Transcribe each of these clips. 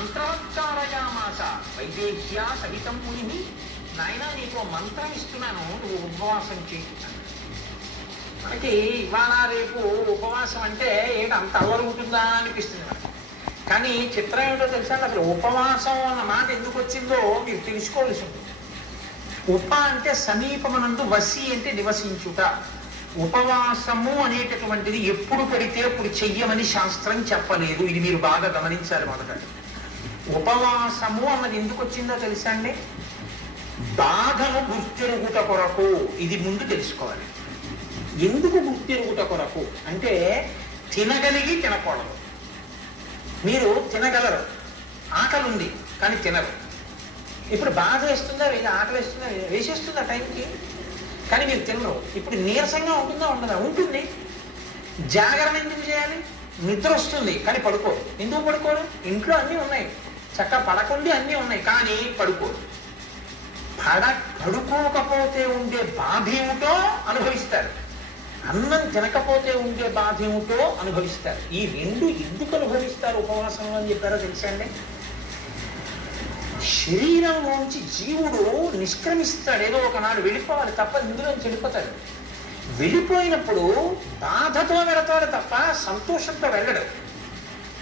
మంత్రోచ్చారయామాస వైదేహ్యా సహితం ముని. నాయన నీకు మంత్రం ఇస్తున్నాను, నువ్వు ఉపవాసం చేస్తున్నాను. మనకి ఇవాళ రేపు ఉపవాసం అంటే ఏంటి అంత అల్లరి ఉంటుందా అనిపిస్తుంది మనకి. కానీ చిత్రం ఏమిటో తెలుసా, అసలు ఉపవాసం అన్న మాట ఎందుకు వచ్చిందో మీరు తెలుసుకోవాల్సి ఉంటుంది. ఉప అంటే సమీపమునందు, వసి అంటే నివసించుట. ఉపవాసము అనేటటువంటిది ఎప్పుడు పడితే అప్పుడు చెయ్యమని శాస్త్రం చెప్పలేదు. ఇది మీరు బాగా గమనించాలి. మొదట ఉపవాసము అన్నది ఎందుకు వచ్చిందో తెలుసా అండి? బాధను గుర్తెరుగుట కొరకు. ఇది ముందు తెలుసుకోవాలి. ఎందుకు గుర్తెరుగుట కొరకు అంటే తినగలిగి తినకూడదు. మీరు తినగలరు, ఆకలి ఉంది కానీ తినరు. ఇప్పుడు బాధ వేస్తుందా, ఆకలి వేస్తుందా, వేసేస్తుందా టైంకి, కానీ మీరు తినరు. ఇప్పుడు నీరసంగా ఉంటుందా, ఉండదా? ఉంటుంది. జాగరణ ఎందుకు చేయాలి? నిద్ర వస్తుంది కానీ పడుకోరు. ఎందుకు పడుకోరు? ఇంట్లో అన్నీ ఉన్నాయి, చక్కగా పడకుండా అన్నీ ఉన్నాయి, కానీ పడుకోరు. పడుకోకపోతే ఉండే బాధ ఏమిటో అనుభవిస్తారు, అన్నం తినకపోతే ఉండే బాధ ఏమిటో అనుభవిస్తారు. ఈ రెండు ఎందుకు అనుభవిస్తారు ఉపవాసంలో అని చెప్పారో తెలుసా అండి? శరీరంలోంచి జీవుడు నిష్క్రమిస్తాడు, ఏదో ఒకనాడు వెళ్ళిపోవాలి తప్ప ఇందులోంచి వెళ్ళిపోతాడు. వెళ్ళిపోయినప్పుడు బాధతో వెళతాడు తప్ప సంతోషంతో వెళ్ళడు.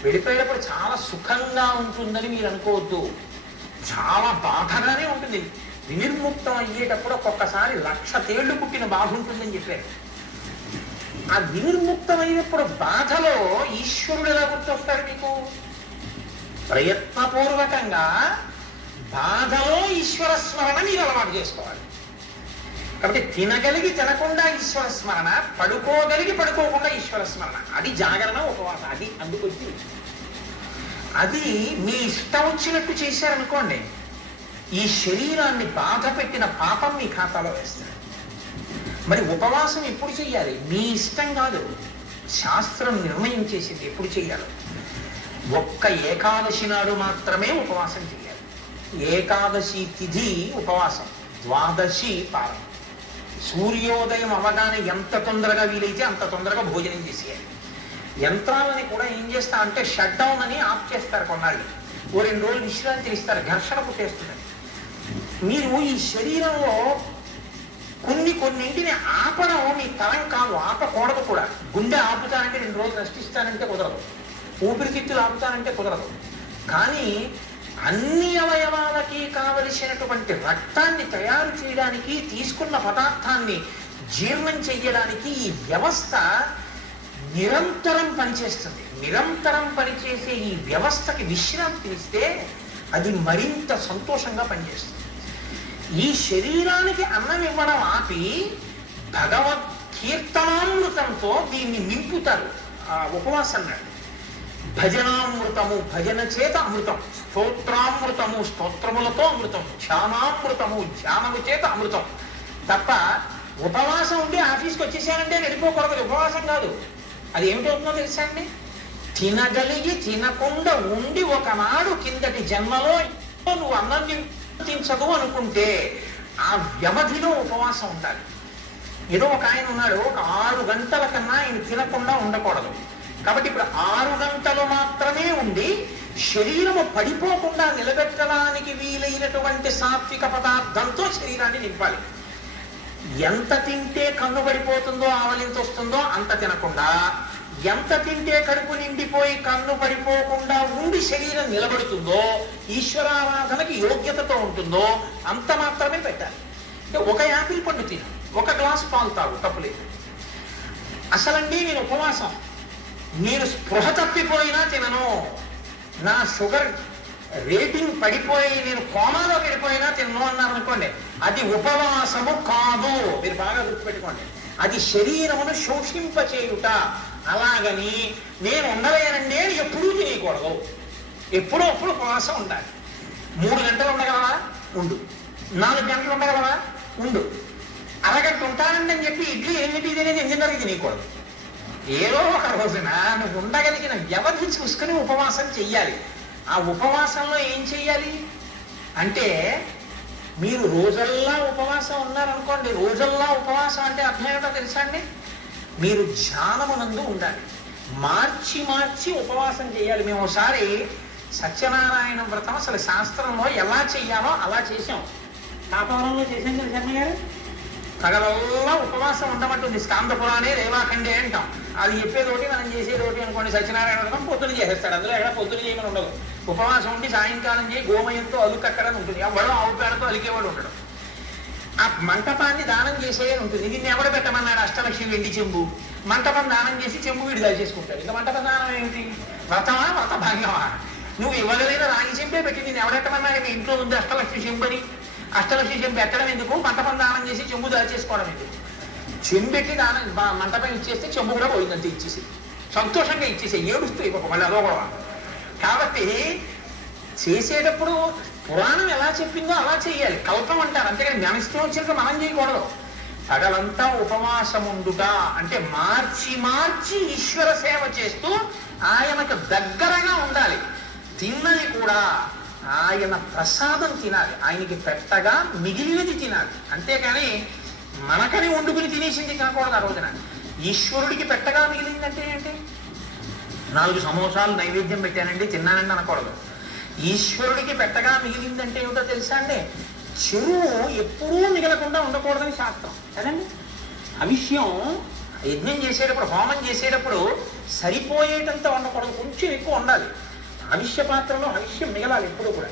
వెళ్ళిపోయేటప్పుడు చాలా సుఖంగా ఉంటుందని మీరు అనుకోవద్దు, చాలా బాధగానే ఉంటుంది. వినిర్ముక్తం అయ్యేటప్పుడు ఒక్కొక్కసారి 1,00,000 తేళ్లు పుట్టిన బాధ ఉంటుందని చెప్పారు. ఆ వినిర్ముక్తమైనప్పుడు బాధలో ఈశ్వరుడు ఎలా గుర్తొస్తాడు మీకు? ప్రయత్నపూర్వకంగా బాధలో ఈశ్వర స్మరణ మీరు అలవాటు చేసుకోవాలి. కాబట్టి తినగలిగి తినకుండా ఈశ్వర స్మరణ, పడుకోగలిగి పడుకోకుండా ఈశ్వర స్మరణ, అది జాగరణ, ఉపవాసం. అది అందుకొచ్చి అది మీ ఇష్టం వచ్చినట్టు చేశారనుకోండి, ఈ శరీరాన్ని బాధ పెట్టిన పాపం మీ ఖాతాలో వేస్తారు. మరి ఉపవాసం ఎప్పుడు చెయ్యాలి? మీ ఇష్టం కాదు, శాస్త్రం నిర్ణయం చేసింది ఎప్పుడు చెయ్యాలి. ఒక్క ఏకాదశి నాడు మాత్రమే ఉపవాసం చేయాలి. ఏకాదశి తిథి ఉపవాసం, ద్వాదశి పాలన. సూర్యోదయం అవగానే ఎంత తొందరగా వీలైతే అంత తొందరగా భోజనం చేసేయాలి. యంత్రాలని కూడా ఏం చేస్తా అంటే షట్ డౌన్ అని ఆఫ్ చేస్తారు కొన్నాళ్ళు, ఓ 2 రోజులు విశ్రాంతి ఇస్తారు, ఘర్షణ పుట్టేస్తుంది. మీరు ఈ శరీరంలో కొన్నింటిని ఆపడం మీ తరం కాదు, ఆపకూడదు కూడా. గుండె ఆపుతానంటే 2 రోజులు రెస్ట్ ఇస్తానంటే కుదరదు, ఊపిరితిత్తులు ఆపుతానంటే కుదరదు. కానీ అన్ని అవయవాలకి కావలసినటువంటి రక్తాన్ని తయారు చేయడానికి, తీసుకున్న పదార్థాన్ని జీర్ణం చెయ్యడానికి ఈ వ్యవస్థ నిరంతరం పనిచేస్తుంది. నిరంతరం పనిచేసే ఈ వ్యవస్థకి విశ్రాంతి ఇస్తే అది మరింత సంతోషంగా పనిచేస్తుంది. ఈ శరీరానికి అన్నం ఇవ్వడం ఆపి భగవత్ కీర్తనామృతంతో దీన్ని నింపుతారు. ఆ ఉపవాసం నాడు భజనామృతము, భజన చేత అమృతం, స్తోత్రామృతము, స్తోత్రములతో అమృతం, ధ్యానామృతము, ధ్యానము చేత అమృతం. తప్ప ఉపవాసం ఉండి ఆఫీస్కి వచ్చేసానంటే వెళ్ళిపోకూడదు. ఉపవాసం కాదు. అది ఏమిటవుతుందో తెలుసా అండి? తినగలిగి తినకుండా ఉండి ఒకనాడు కిందటి జన్మలో నువ్వు అన్నం తించదు అనుకుంటే ఆ వ్యవధిలో ఉపవాసం ఉండాలి. ఏదో ఒక ఆయన ఉన్నాడు, ఒక 6 గంటల కన్నా ఆయన తినకుండా ఉండకూడదు. కాబట్టి ఇప్పుడు 6 గంటలు మాత్రమే ఉండి శరీరము పడిపోకుండా నిలబెట్టడానికి వీలైనటువంటి సాత్విక పదార్థంతో శరీరాన్ని నింపాలి. ఎంత తింటే కన్ను పడిపోతుందో, ఆవలింత వస్తుందో అంత తినకుండా, ఎంత తింటే కడుపు నిండిపోయి కన్ను పడిపోకుండా ఉండి శరీరం నిలబడుతుందో, ఈశ్వరారాధనకి యోగ్యతతో ఉంటుందో అంత మాత్రమే పెట్టాలి. అంటే ఒక యాపిల్ పండు తిను, ఒక గ్లాస్ పాలు తాగు, తప్పులేదు. అసలండి నేను ఉపవాసం, నేను స్పృహ తప్పిపోయినా తినను, నా షుగర్ రేటింగ్ పడిపోయి నేను కోమాలో వెళ్ళిపోయినా తినను అన్నారు అనుకోండి, అది ఉపవాసము కాదు. మీరు బాగా గుర్తుపెట్టుకోండి, అది శరీరమును శోషింపచేయుట. అలాగని నేను ఉండలేనండి అని ఎప్పుడూ తినకూడదు. ఎప్పుడో అప్పుడు ఉపవాసం ఉండాలి. 3 గంటలు ఉండగలవా? ఉండు. 4 గంటలు ఉండగలవా? ఉండు. అరగంట ఉంటానండి అని చెప్పి ఇడ్లీ 8 తినేది 8:30 తినకూడదు. ఏదో ఒక రోజున నువ్వు ఉండగలిగిన వ్యవధి చూసుకుని ఉపవాసం చెయ్యాలి. ఆ ఉపవాసంలో ఏం చెయ్యాలి అంటే, మీరు రోజల్లా ఉపవాసం ఉన్నారనుకోండి, రోజల్లా ఉపవాసం అంటే అర్థం ఏమిటో తెలుసా అండి? మీరు ధ్యానమునందు ఉండాలి. మార్చి మార్చి ఉపవాసం చేయాలి. మేము ఒకసారి సత్యనారాయణ వ్రతం అసలు శాస్త్రంలో ఎలా చెయ్యాలో అలా చేశాం. తాపవరంలో చేసాం కదా శర్మ గారు. పగలల్లా ఉపవాసం ఉండమంటుంది. స్కాంద పురాణే రేవాఖండే అంటాం. అది చెప్పేదోటి మనం చేసేదోటి అనుకోండి. సత్యనారాయణ వ్రతం పొద్దున చేసేస్తాడు. అందులో ఎక్కడ పొద్దున చేయమని ఉండదు. ఉపవాసం ఉండి సాయంకాలం చేయి గోమయంతో అలుకక్కడని ఉంటుంది. ఎవడో ఆవు పేడతో అలికేవాడు ఉండడం. ఆ మంటపాన్ని దానం చేసేయని ఉంటుంది. దీన్ని ఎవడు పెట్టమన్నాడు? అష్టలక్ష్మి వెండి చెంబు. మంటపం దానం చేసి చెంబు వీడు దాచేసుకుంటాడు. ఇంకా మంటపం దానం ఏమిటి? వ్రతమా వ్రత భాగ్యమా? నువ్వు ఇవ్వగలిగిన రాగి చెంపే పెట్టి నేను ఎవడెట్టమన్నాడు? మీ ఇంట్లో ఉంది అష్టలక్ష్మి చెంబు అని. అష్టలక్ష్మి చెంబు పెట్టడం ఎందుకు? మంటపం దానం చేసి చెంబు దాచేసుకోవడం ఎందుకు? చెంబు పెట్టి దానం మంటపం ఇచ్చేస్తే చెంబు కూడా పోయిందంటే ఇచ్చేసి సంతోషంగా ఇచ్చేసే. ఏడుస్తూ ఇవ్వక మళ్ళీ అదో కూడా. కాబట్టి చేసేటప్పుడు పురాణం ఎలా చెప్పిందో అలా చేయాలి. కల్పం అంటారు. అంతేకాని మన ఇష్టం వచ్చినట్టు మనం చేయకూడదు. పగలంతా ఉపవాసముండుట అంటే మార్చి మార్చి ఈశ్వర సేవ చేస్తూ ఆయనకు దగ్గరగా ఉండాలి. తిన్నది కూడా ఆయన ప్రసాదం తినాలి. ఆయనకి పెట్టగా మిగిలినది తినాలి. అంతేకాని మనకని వండుకుని తినేసింది తినకూడదు. ఆ రోజున ఈశ్వరుడికి పెట్టగా మిగిలిందంటే ఏంటి? 4 సమోసాలు నైవేద్యం పెట్టానండి తిన్నానండి అనకూడదు. ఈశ్వరుడికి పెట్టగా మిగిలిందంటే ఏమిటో తెలుసా అండి? చెరువు ఎప్పుడూ మిగలకుండా ఉండకూడదని శాస్త్రం కదండి. హవిష్యం యజ్ఞం చేసేటప్పుడు హోమం చేసేటప్పుడు సరిపోయేటంత ఉండకూడదు, కొంచెం ఎక్కువ ఉండాలి. హవిష్య పాత్రలో హవిష్యం మిగలాలి ఎప్పుడూ కూడా.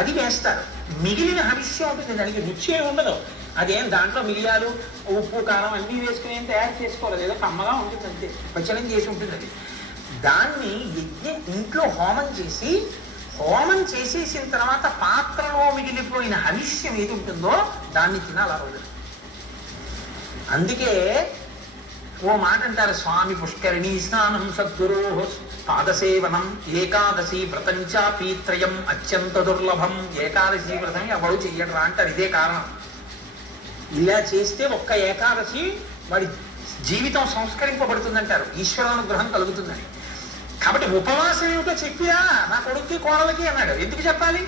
అది వేస్తారు. మిగిలిన హవిష్యం ఉంటుంది. దానికి రుచి ఏమి ఉండదు. అదేం దాంట్లో మిరియాలు ఉప్పు కారం అన్నీ వేసుకుని ఏం తయారు చేసుకోవాలి. ఏదో కమ్మగా ఉంటుంది అంతే. పచ్చలం చేసి ఉంటుంది అది. దాన్ని ఇంట్లో హోమం చేసి హోమం చేసేసిన తర్వాత పాత్రలో మిగిలిపోయిన హవిష్యం ఏది ఉంటుందో దాన్ని తినాలి ఆ రోజు. అందుకే ఓ మాట అంటారు, స్వామి పుష్కరిణీ స్నానం సద్గురో పాదసేవనం ఏకాదశి వ్రతంచాపి త్రయం అత్యంత దుర్లభం. ఏకాదశి వ్రతం ఎవరు చెయ్యడరా అంటారు. ఇదే కారణం. ఇలా చేస్తే ఒక్క ఏకాదశి వాడి జీవితం సంస్కరింపబడుతుందంటారు. ఈశ్వరానుగ్రహం కలుగుతుందని. కాబట్టి ఉపవాసం ఏమిటో చెప్పిరా నా కొడుక్కి కోడలకి అన్నాడు. ఎందుకు చెప్పాలి?